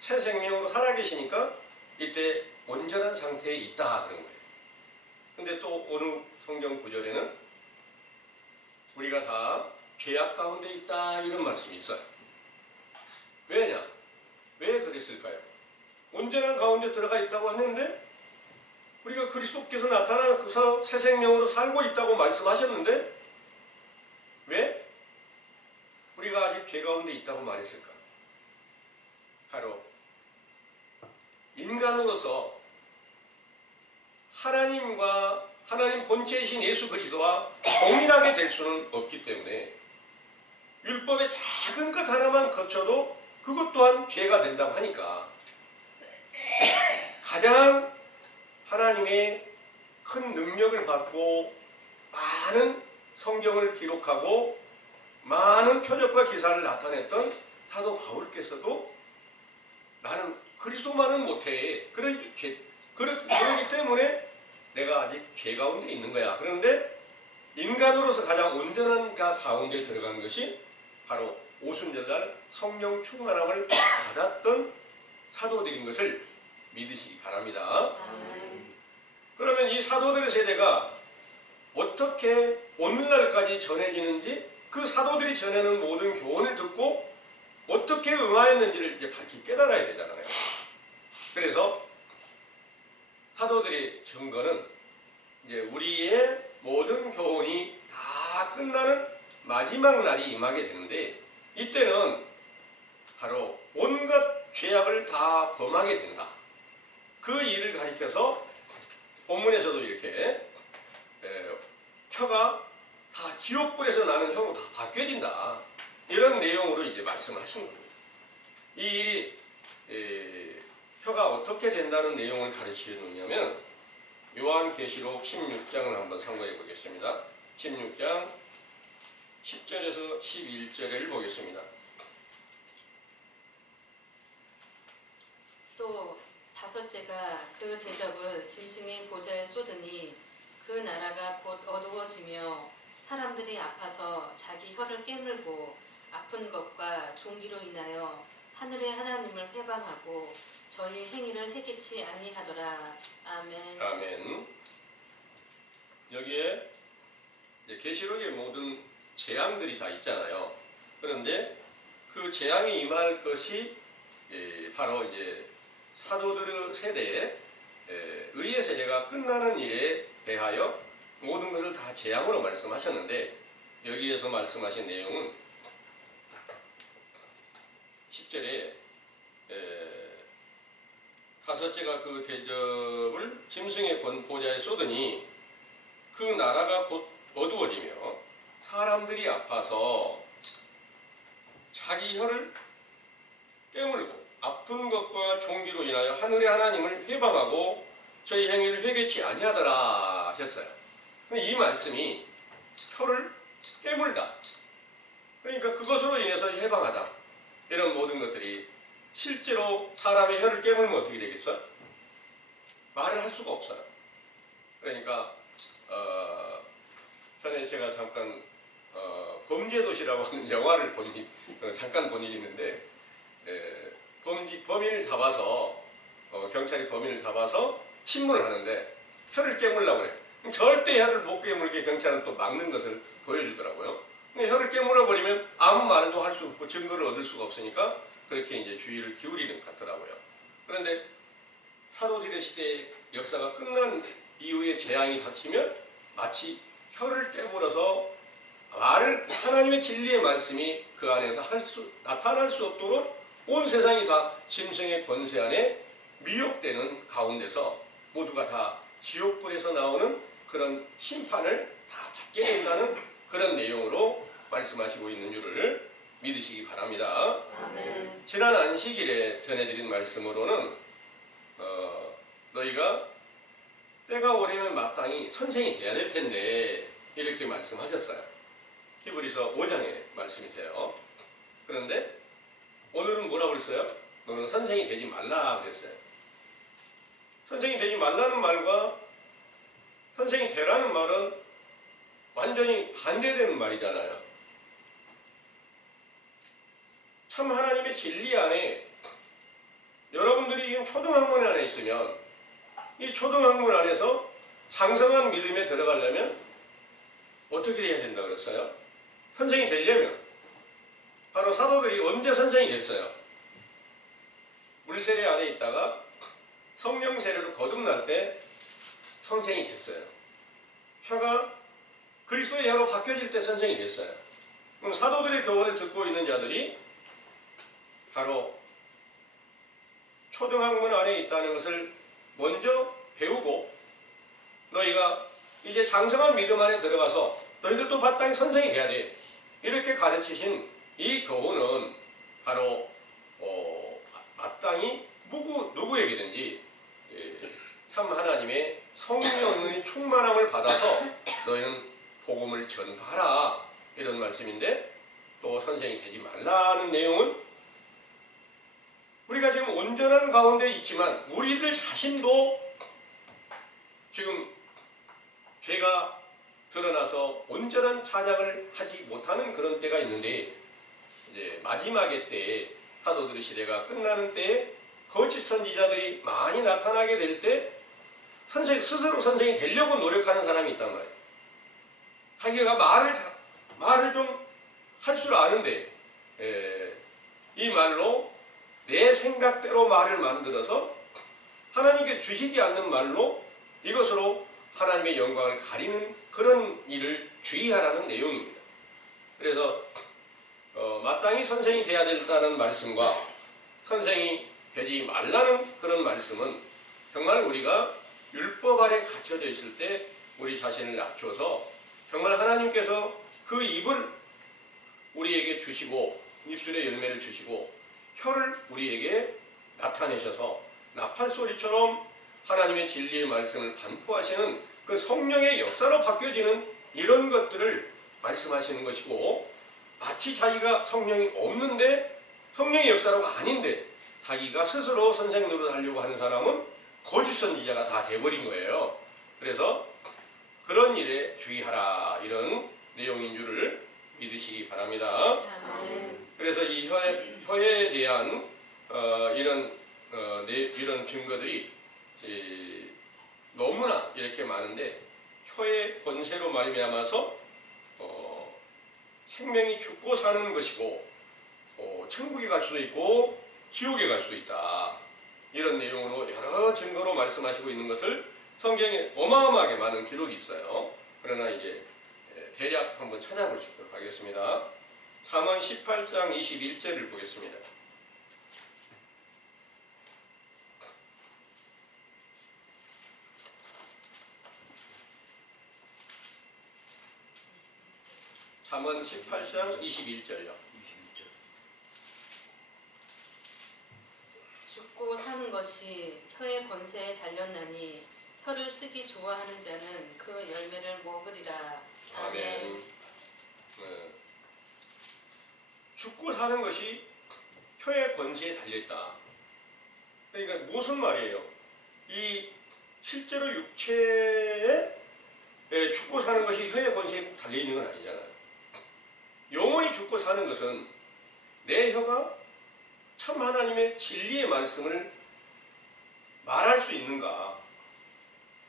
새 생명으로 살아계시니까 이때 온전한 상태에 있다 그런 거예요. 근데 또 어느 성경 구절에는 우리가 다 죄악 가운데 있다 이런 말씀이 있어요. 왜냐? 왜 그랬을까요? 온전한 가운데 들어가 있다고 하는데 우리가 그리스도께서 나타나서 새 생명으로 살고 있다고 말씀하셨는데 왜 우리가 아직 죄 가운데 있다고 말했을까? 바로 인간으로서 하나님과 하나님 본체이신 예수 그리스도와 동일하게 될 수는 없기 때문에 율법의 작은 것 하나만 거쳐도 그것 또한 죄가 된다고 하니까 가장 하나님의 큰 능력을 받고 많은 성경을 기록하고 많은 표적과 기사를 나타냈던 사도 바울께서도 나는 그리스도만은 못해. 그러기 때문에 내가 아직 죄 가운데 있는 거야. 그런데 인간으로서 가장 온전한 가운데 들어간 것이 바로 오순절날 성령 충만함을 받았던 사도들인 것을 믿으시기 바랍니다. 그러면 이 사도들의 세대가 어떻게 오늘날까지 전해지는지 그 사도들이 전하는 모든 교훈을 듣고 어떻게 응하였는지를 이제 밝히 깨달아야 되잖아요. 그래서 사도들의 증거는 이제 우리의 모든 교훈이 다 끝나는 마지막 날이 임하게 되는데 이때는 바로 온갖 죄악을 다 범하게 된다. 그 일을 가리켜서 본문에서도 이렇게 혀가 다 지옥불에서 나는 혀로 다 바뀌어진다. 이런 내용으로 이제 말씀하신 겁니다. 이 일이 혀가 어떻게 된다는 내용을 가르쳐 놓냐면 요한계시록 16장을 한번 참고해 보겠습니다. 16장 10절에서 11절을 보겠습니다. 또 다섯째가 그 대접을 짐승의 보좌에 쏟으니 그 나라가 곧 어두워지며 사람들이 아파서 자기 혀를 깨물고 아픈 것과 종기로 인하여 하늘의 하나님을 회방하고 저희 행위를 해기치 아니하더라. 아멘. 아멘. 여기에 계시록의 모든 재앙들이 다 있잖아요. 그런데 그 재앙이 임할 것이 바로 이제 사도들의 세대에 의의 세대가 끝나는 일에 대하여 모든 것을 다 재앙으로 말씀하셨는데 여기에서 말씀하신 내용은 10절에 다섯째가 그 대접을 짐승의 보좌에 쏟으니 그 나라가 곧 어두워지며 사람들이 아파서 자기 혀를 깨물고 아픈 것과 종기로 인하여 하늘의 하나님을 회방하고 저희 행위를 회개치 아니하더라 하셨어요. 이 말씀이 혀를 깨물다. 그러니까 그것으로 인해서 해방하다. 이런 모든 것들이 실제로 사람의 혀를 깨물면 어떻게 되겠어? 말을 할 수가 없어요. 그러니까 전에 제가 잠깐 범죄도시라고 하는 영화를 잠깐 본 일이 있는데 범인을 잡아서 경찰이 범인을 잡아서 신문을 하는데 혀를 깨물려고 그래. 절대 혀를 못 깨물게 경찰은 또 막는 것을 보여주더라고요. 근데 혀를 깨물어 버리면 아무 말도 할 수 없고 증거를 얻을 수가 없으니까 그렇게 이제 주의를 기울이는 것 같더라고요. 그런데 사도들의 시대의 역사가 끝난 이후에 재앙이 닥치면 마치 혀를 깨물어서 말을 하나님의 진리의 말씀이 그 안에서 나타날 수 없도록 온 세상이 다 짐승의 권세 안에 미혹되는 가운데서 모두가 다 지옥불에서 나오는 그런 심판을 다 받게 된다는 그런 내용으로 말씀하시고 있는 줄을 믿으시기 바랍니다. 아멘. 지난 안식일에 전해드린 말씀으로는 너희가 때가 오려면 마땅히 선생이 돼야 될 텐데 이렇게 말씀하셨어요. 히브리서 5장의 말씀이 돼요. 그런데 오늘은 뭐라고 그랬어요? 너는 선생이 되지 말라 그랬어요. 선생이 되지 말라는 말과 선생이 되라는 말은 완전히 반대되는 말이잖아요. 참 하나님의 진리 안에 지금 초등학문 안에 있으면 이 초등학문 안에서 장성한 믿음에 들어가려면 어떻게 해야 된다 그랬어요? 선생이 되려면 바로 사도들이 언제 선생이 됐어요? 물세례 안에 있다가 성령 세례로 거듭날 때 선생이 됐어요. 혀가 그리스도의 혀로 바뀌어질 때 선생이 됐어요. 그럼 사도들의 교훈을 듣고 있는 자들이 바로 초등학문 안에 있다는 것을 먼저 배우고 너희가 이제 장성한 믿음 안에 들어가서 너희들도 마땅히 선생이 돼야 돼. 이렇게 가르치신 이 교훈은 바로 마땅히 누구에게든지 참 하나님의 성령의 충만함을 받아서 너희는 복음을 전파하라 이런 말씀인데 또 선생이 되지 말라는 내용은 우리가 지금 온전한 가운데 있지만 우리들 자신도 지금 죄가 드러나서 온전한 찬양을 하지 못하는 그런 때가 있는데 이제 마지막의 때에 사도들의 시대가 끝나는 때에 거짓 선지자들이 많이 나타나게 될 때 스스로 선생이 되려고 노력하는 사람이 있단 말이에요. 자기가 말을 좀 할 줄 아는데 이 말로 내 생각대로 말을 만들어서 하나님께 주시지 않는 말로 이것으로 하나님의 영광을 가리는 그런 일을 주의하라는 내용입니다. 그래서 마땅히 선생이 돼야 된다는 말씀과 선생이 되지 말라는 그런 말씀은 정말 우리가 율법 아래 갇혀져 있을 때 우리 자신을 낮춰서 정말 하나님께서 그 입을 우리에게 주시고 입술의 열매를 주시고 혀를 우리에게 나타내셔서 나팔소리처럼 하나님의 진리의 말씀을 반포하시는 그 성령의 역사로 바뀌어지는 이런 것들을 말씀하시는 것이고 마치 자기가 성령이 없는데 성령의 역사로가 아닌데 자기가 스스로 선생 노릇하려고 하는 사람은 거짓 선지자가 다 돼버린 거예요. 그래서 그런 일에 주의하라 이런 내용인 줄을 믿으시기 바랍니다. 그래서 이 혀에 대한 이런 증거들이 너무나 이렇게 많은데 혀의 권세로 말미암아서 생명이 죽고 사는 것이고 천국에 갈 수도 있고 지옥에 갈 수도 있다. 이런 내용으로 여러 증거로 말씀하시고 있는 것을 성경에 어마어마하게 많은 기록이 있어요. 그러나 이제 대략 한번 찾아볼 수 있도록 하겠습니다. 잠언 18장 21절을 보겠습니다. 잠언 18장 21절요. 죽고 사는 것이 혀의 권세에 달렸나니 혀를 쓰기 좋아하는 자는 그 열매를 먹으리라. 아멘. 죽고 사는 것이 혀의 권세에 달려있다. 그러니까 무슨 말이에요? 이 실제로 육체에 죽고 사는 것이 혀의 권세에 꼭 달려있는 건 아니잖아요. 영원히 죽고 사는 것은 내 혀가 참 하나님의 진리의 말씀을 말할 수 있는가,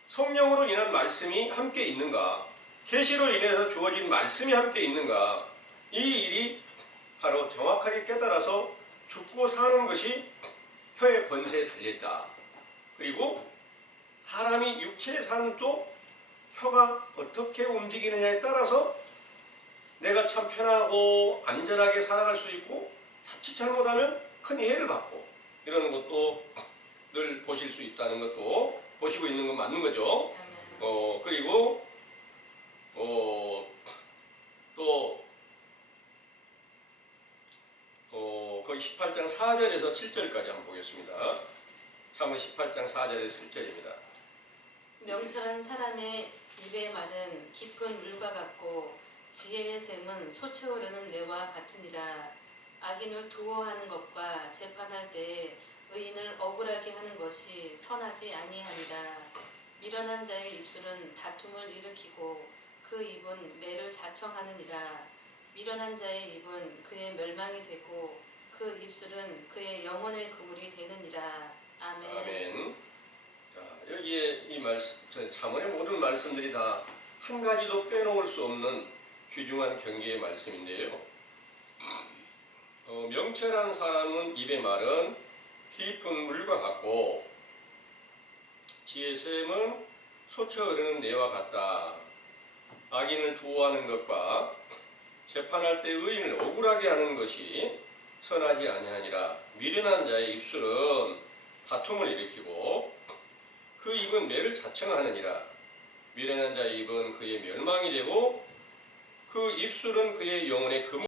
성령으로 인한 말씀이 함께 있는가, 계시로 인해서 주어진 말씀이 함께 있는가, 이 일이 바로 정확하게 깨달아서 죽고 사는 것이 혀의 권세에 달려있다. 그리고 사람이 육체의 삶도 혀가 어떻게 움직이느냐에 따라서 내가 참 편하고 안전하게 살아갈 수 있고 자칫 잘못하면 큰 해를 받고 이러는 것도 늘 보실 수 있다는 것도 보시고 있는 건 맞는 거죠. 그리고 또 거기 18장 4절에서 7절까지 한번 보겠습니다. 잠언 18장 4절에서 7절입니다. 명철한 사람의 입의 말은 깊은 물과 같고 지혜의 샘은 솟아오르는 내와 같으니라. 악인을 두어하는 것과 재판할 때에 의인을 억울하게 하는 것이 선하지 아니하니라. 미련한 자의 입술은 다툼을 일으키고 그 입은 매를 자청하느니라. 미련한 자의 입은 그의 멸망이 되고 그 입술은 그의 영혼의 그물이 되느니라. 아멘. 잠언의 모든 말씀들이 다 한 가지도 빼놓을 수 없는 귀중한 경계의 말씀인데요. 명철한 사람은 입의 말은 깊은 물과 같고 지혜 샘은 솟아 흐르는 내와 같다. 악인을 두어하는 것과 재판할 때 의인을 억울하게 하는 것이 선하지 아니하니라. 미련한 자의 입술은 다툼을 일으키고 그 입은 매를 자청하느니라. 미련한 자의 입은 그의 멸망이 되고 그 입술은 그의 영혼의 금